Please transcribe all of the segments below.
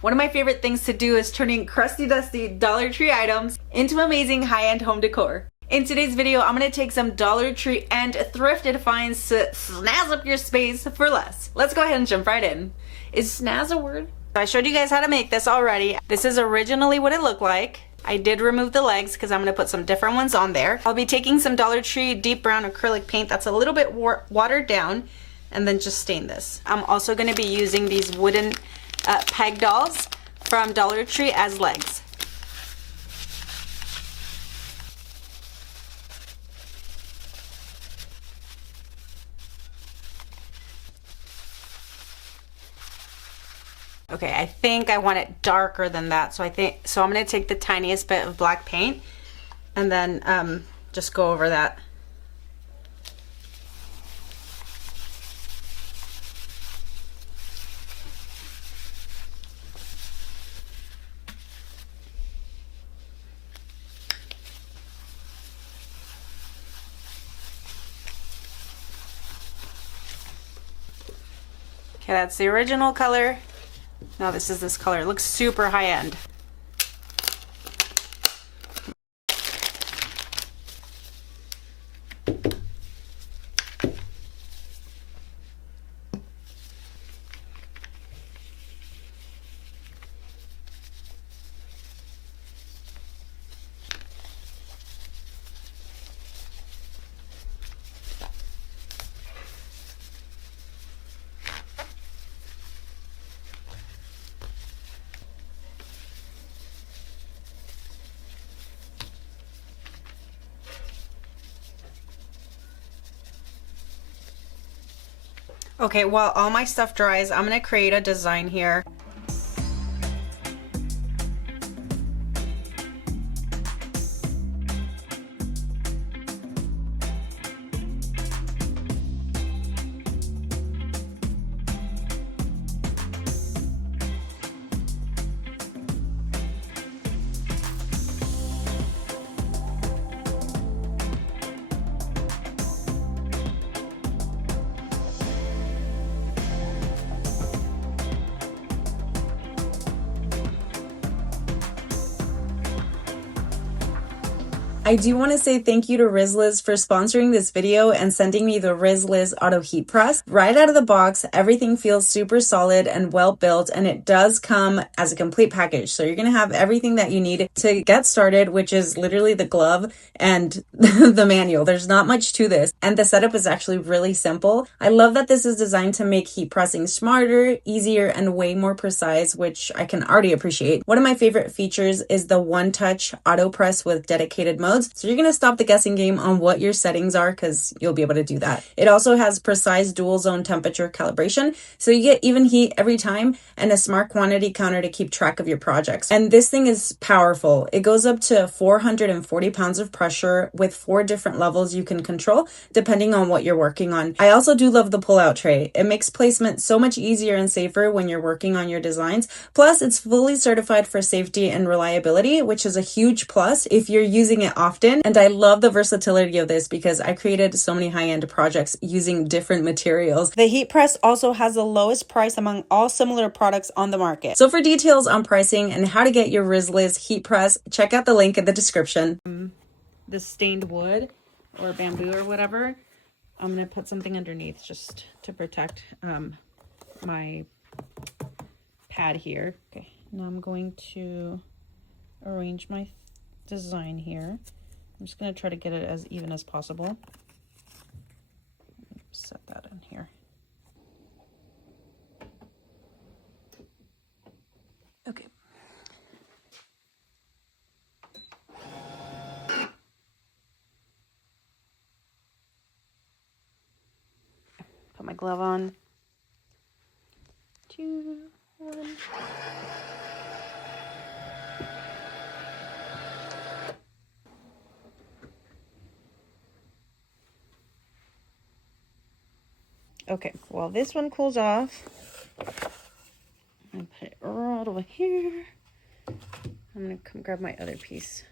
One of my favorite things to do is turning crusty dusty Dollar Tree items into amazing high-end home decor. In today's video, I'm going to take some Dollar Tree and thrifted finds to snazz up your space for less. Let's go ahead and jump right in. Is snazz a word? I showed you guys how to make this already. This is originally what it looked like. I did remove the legs because I'm going to put some different ones on there. I'll be taking some Dollar Tree deep brown acrylic paint that's a little bit watered down and then just stain this. I'm also going to be using these wooden peg dolls from Dollar Tree as legs. Okay, I think I want it darker than that, so I'm going to take the tiniest bit of black paint and then just go over that. Okay, that's the original color. Now this is this color. It looks super high end. Okay, while all my stuff dries, I'm gonna create a design here. I do want to say thank you to Rizliz for sponsoring this video and sending me the Rizliz Auto Heat Press. Right out of the box, everything feels super solid and well built, and it does come as a complete package. So you're going to have everything that you need to get started, which is literally the glove and the manual. There's not much to this, and the setup is actually really simple. I love that this is designed to make heat pressing smarter, easier, and way more precise, which I can already appreciate. One of my favorite features is the one-touch auto press with dedicated modes. So you're going to stop the guessing game on what your settings are because you'll be able to do that. It also has precise dual zone temperature calibration. So you get even heat every time and a smart quantity counter to keep track of your projects. And this thing is powerful. It goes up to 440 pounds of pressure with 4 different levels you can control depending on what you're working on. I also do love the pull-out tray. It makes placement so much easier and safer when you're working on your designs. Plus, it's fully certified for safety and reliability, which is a huge plus if you're using it often. And I love the versatility of this because I created so many high-end projects using different materials. The heat press also has the lowest price among all similar products on the market. So for details on pricing and how to get your Rizliz heat press, check out the link in the description. The stained wood or bamboo or whatever, I'm going to put something underneath just to protect my pad here. Okay, now I'm going to arrange my design here. I'm just going to try to get it as even as possible. Set that in here. Okay. Put my glove on. 2, 1. Okay, while this one cools off, I'm put it right over here. I'm gonna come grab my other piece.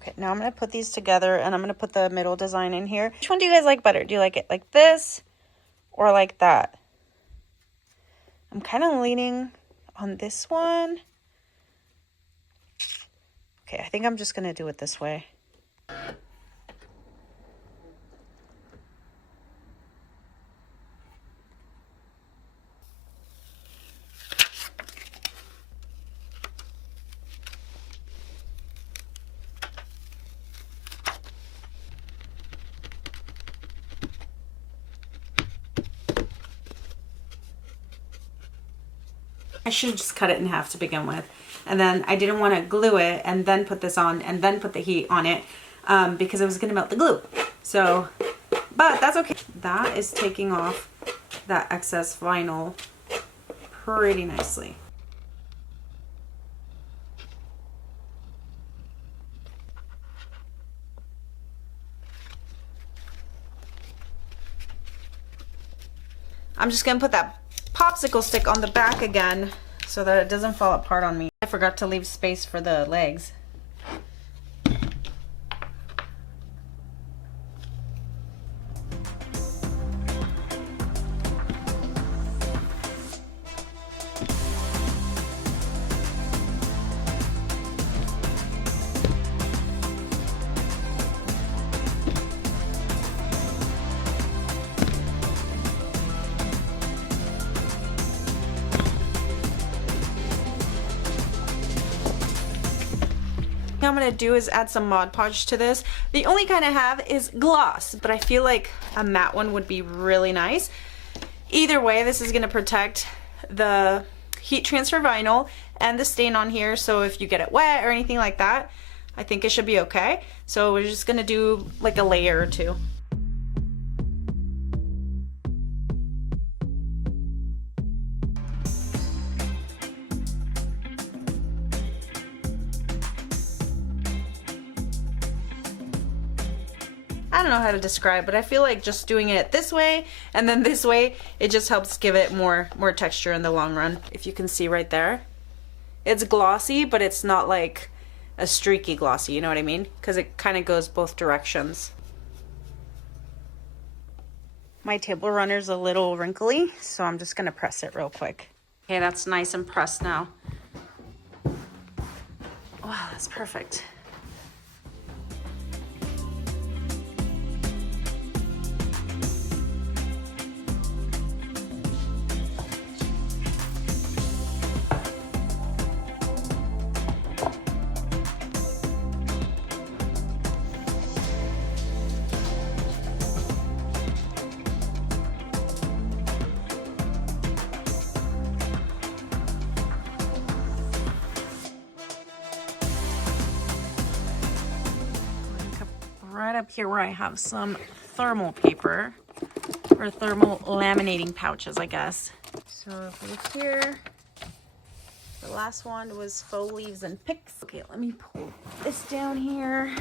Okay, now I'm gonna put these together and I'm gonna put the middle design in here. Which one do you guys like better? Do you like it like this or like that? I'm kind of leaning on this one. Okay, I think I'm just gonna do it this way. I should just cut it in half to begin with. And then I didn't want to glue it and then put this on and then put the heat on it because it was going to melt the glue. So, but that's okay. That is taking off that excess vinyl pretty nicely. I'm just going to put that popsicle stick on the back again so that it doesn't fall apart on me. I forgot to leave space for the legs. What I'm gonna do is add some Mod Podge to this. The only kind I have is gloss, but I feel like a matte one would be really nice. Either way, this is gonna protect the heat transfer vinyl and the stain on here, so if you get it wet or anything like that, I think it should be okay. So we're just gonna do like a layer or two. I don't know how to describe, but I feel like just doing it this way and then this way, it just helps give it more texture in the long run. If you can see right there, it's glossy, but it's not like a streaky glossy, you know what I mean? Because it kind of goes both directions. My table runner's a little wrinkly, so I'm just gonna press it real quick. Okay, that's nice and pressed now. Wow, that's perfect. Right up here where I have some thermal paper or thermal laminating pouches, I guess. So for here, the last one was faux leaves and picks. Okay, let me pull this down here.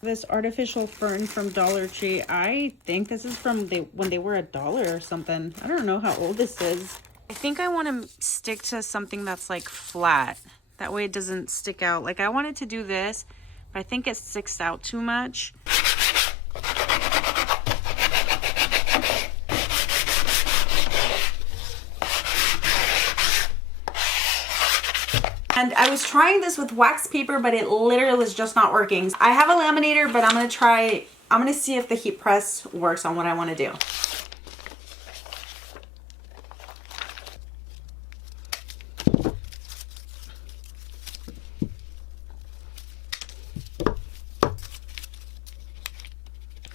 This artificial fern from Dollar Tree. I think this is from when they were $1 or something. I don't know how old this is. I think I want to stick to something that's like flat. That way it doesn't stick out. Like I wanted to do this, but I think it sticks out too much. And I was trying this with wax paper, but it literally was just not working. I have a laminator, but I'm gonna see if the heat press works on what I want to do.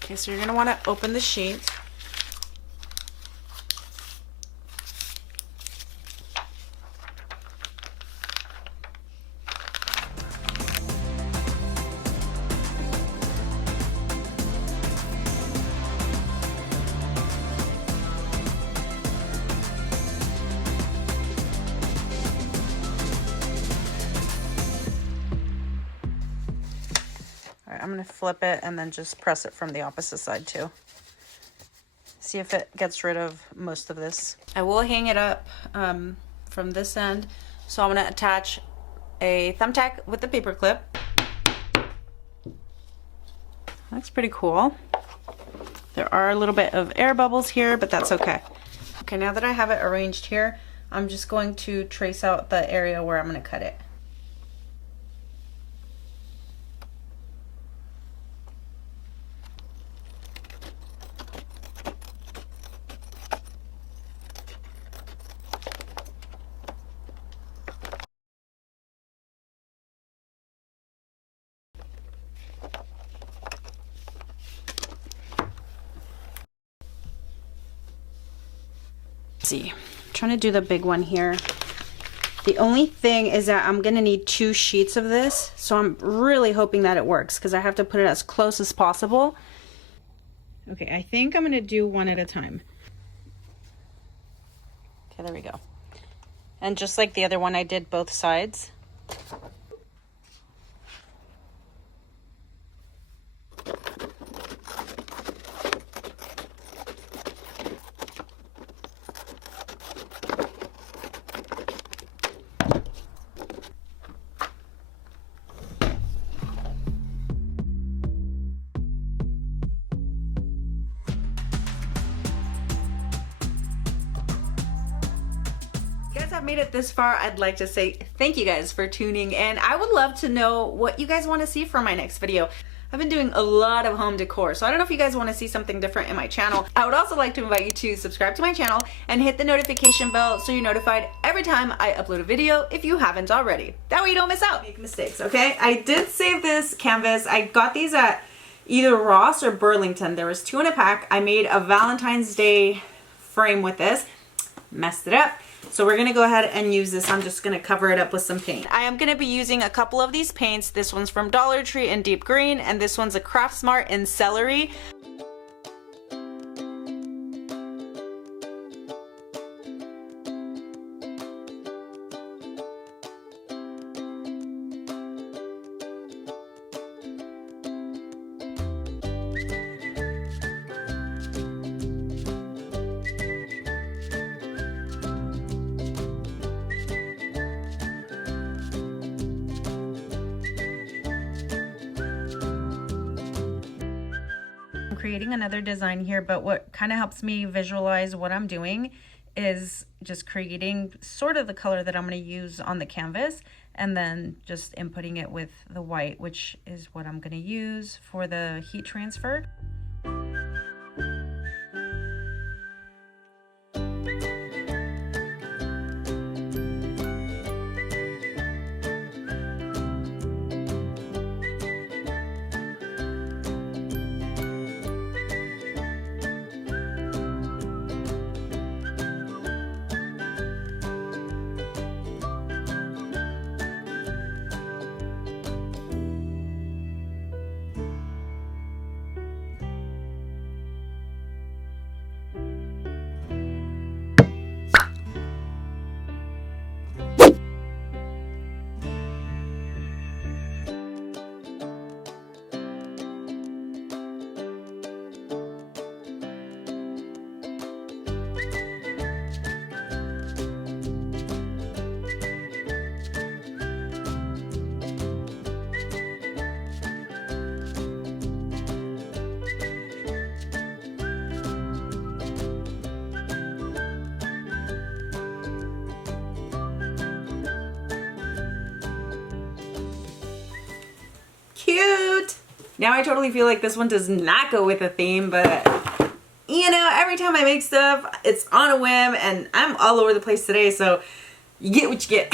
Okay, so you're gonna want to open the sheet. I'm going to flip it and then just press it from the opposite side too. See if it gets rid of most of this. I will hang it up from this end So I'm gonna attach a thumbtack with the paper clip. That's pretty cool. There are a little bit of air bubbles here, but that's okay. Okay, now that I have it arranged here, I'm just going to trace out the area where I'm gonna cut it. See, I'm trying to do the big one here. The only thing is that I'm gonna need 2 sheets of this, so I'm really hoping that it works because I have to put it as close as possible. Okay, I think I'm gonna do one at a time. Okay, there we go. And just like the other one, I did both sides. I've made it this far, I'd like to say thank you guys for tuning in. I would love to know what you guys want to see for my next video. I've been doing a lot of home decor, so I don't know if you guys want to see something different in my channel. I would also like to invite you to subscribe to my channel and hit the notification bell so you're notified every time I upload a video if you haven't already. That way you don't miss out. Make mistakes, okay? I did save this canvas. I got these at either Ross or Burlington. There was 2 in a pack. I made a Valentine's Day frame with this. Messed it up. So we're gonna go ahead and use this. I'm just gonna cover it up with some paint. I am gonna be using a couple of these paints. This one's from Dollar Tree in deep green, and this one's a Craftsmart in celery. Creating another design here, but what kind of helps me visualize what I'm doing is just creating sort of the color that I'm going to use on the canvas and then just inputting it with the white, which is what I'm going to use for the heat transfer. Cute! Now I totally feel like this one does not go with a theme, but you know, every time I make stuff, it's on a whim and I'm all over the place today, so you get what you get.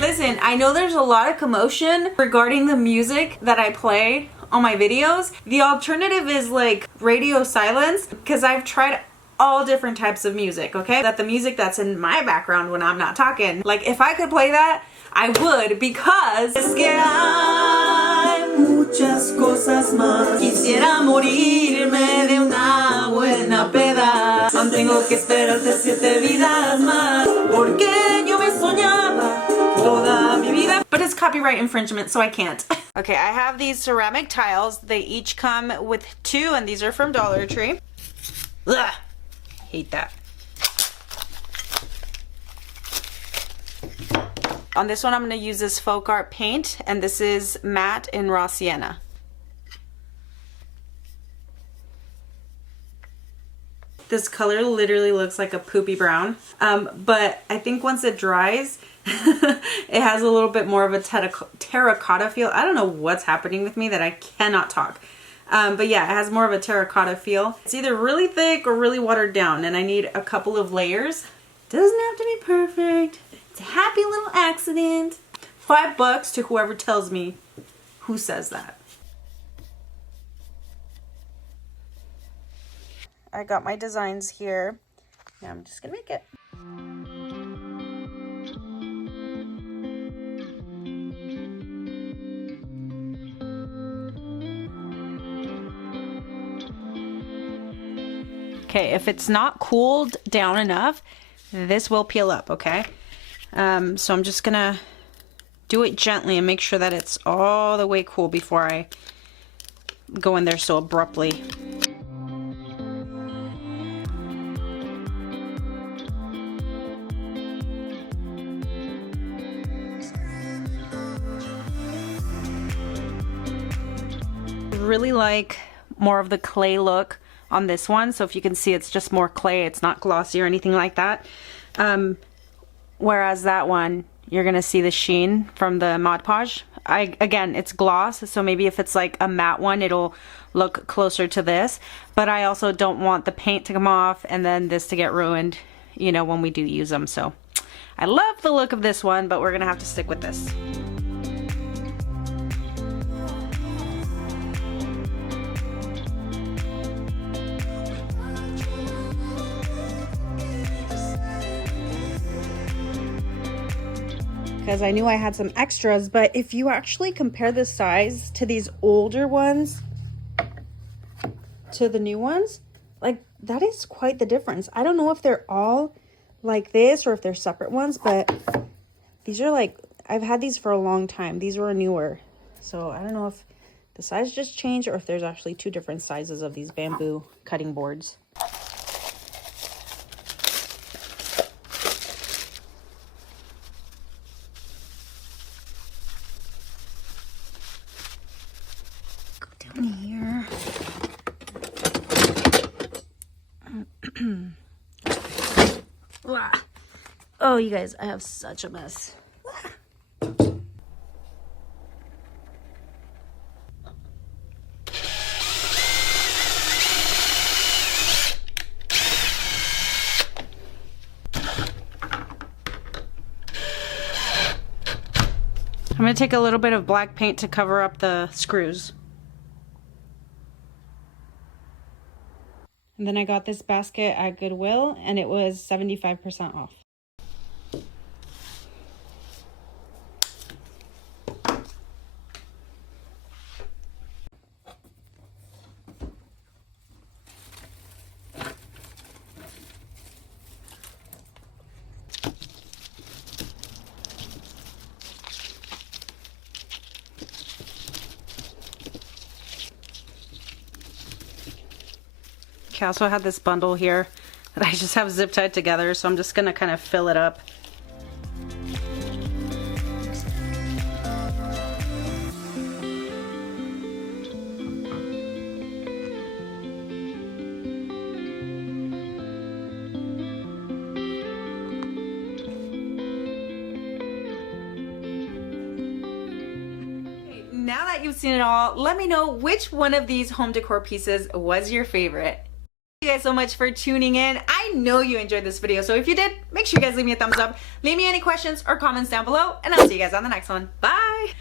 Listen, I know there's a lot of commotion regarding the music that I play on my videos. The alternative is like radio silence, because I've tried all different types of music, okay? That the music that's in my background when I'm not talking, like if I could play that, I would, because es que hay muchas cosas más. Quisiera morirme de una buena peda. Aún tengo que esperarte 7 vidas más, porque yo me soñaba toda mi vida. But it's copyright infringement, so I can't. Okay, I have these ceramic tiles. They each come with 2, and these are from Dollar Tree. Ugh. Hate that. On this one, I'm going to use this folk art paint, and this is matte in raw sienna. This color literally looks like a poopy brown, but I think once it dries, it has a little bit more of a terracotta feel. I don't know what's happening with me that I cannot talk. But yeah, it has more of a terracotta feel. It's either really thick or really watered down, and I need a couple of layers. Doesn't have to be perfect. It's a happy little accident. $5 to whoever tells me who says that. I got my designs here. Now I'm just gonna make it. Okay, if it's not cooled down enough, this will peel up, okay? So I'm just gonna do it gently and make sure that it's all the way cool before I go in there so abruptly. Really like more of the clay look on this one, so if you can see, it's just more clay, it's not glossy or anything like that. Whereas that one, you're gonna see the sheen from the Mod Podge. Again, it's gloss, so maybe if it's like a matte one, it'll look closer to this, but I also don't want the paint to come off and then this to get ruined, you know, when we do use them. So I love the look of this one, but we're gonna have to stick with this. Because I knew I had some extras, but if you actually compare the size to these older ones to the new ones, like, that is quite the difference. I don't know if they're all like this or if they're separate ones, but these are like, I've had these for a long time. These were newer, so I don't know if the size just changed or if there's actually two different sizes of these bamboo cutting boards. Here. Oh, you guys, I have such a mess. I'm going to take a little bit of black paint to cover up the screws. And then I got this basket at Goodwill, and it was 75% off. I also had this bundle here that I just have zip tied together, so I'm just gonna kind of fill it up. Now that you've seen it all, let me know which one of these home decor pieces was your favorite. Thank you guys so much for tuning in. I know you enjoyed this video, so if you did, make sure you guys leave me a thumbs up. Leave me any questions or comments down below, and I'll see you guys on the next one. Bye!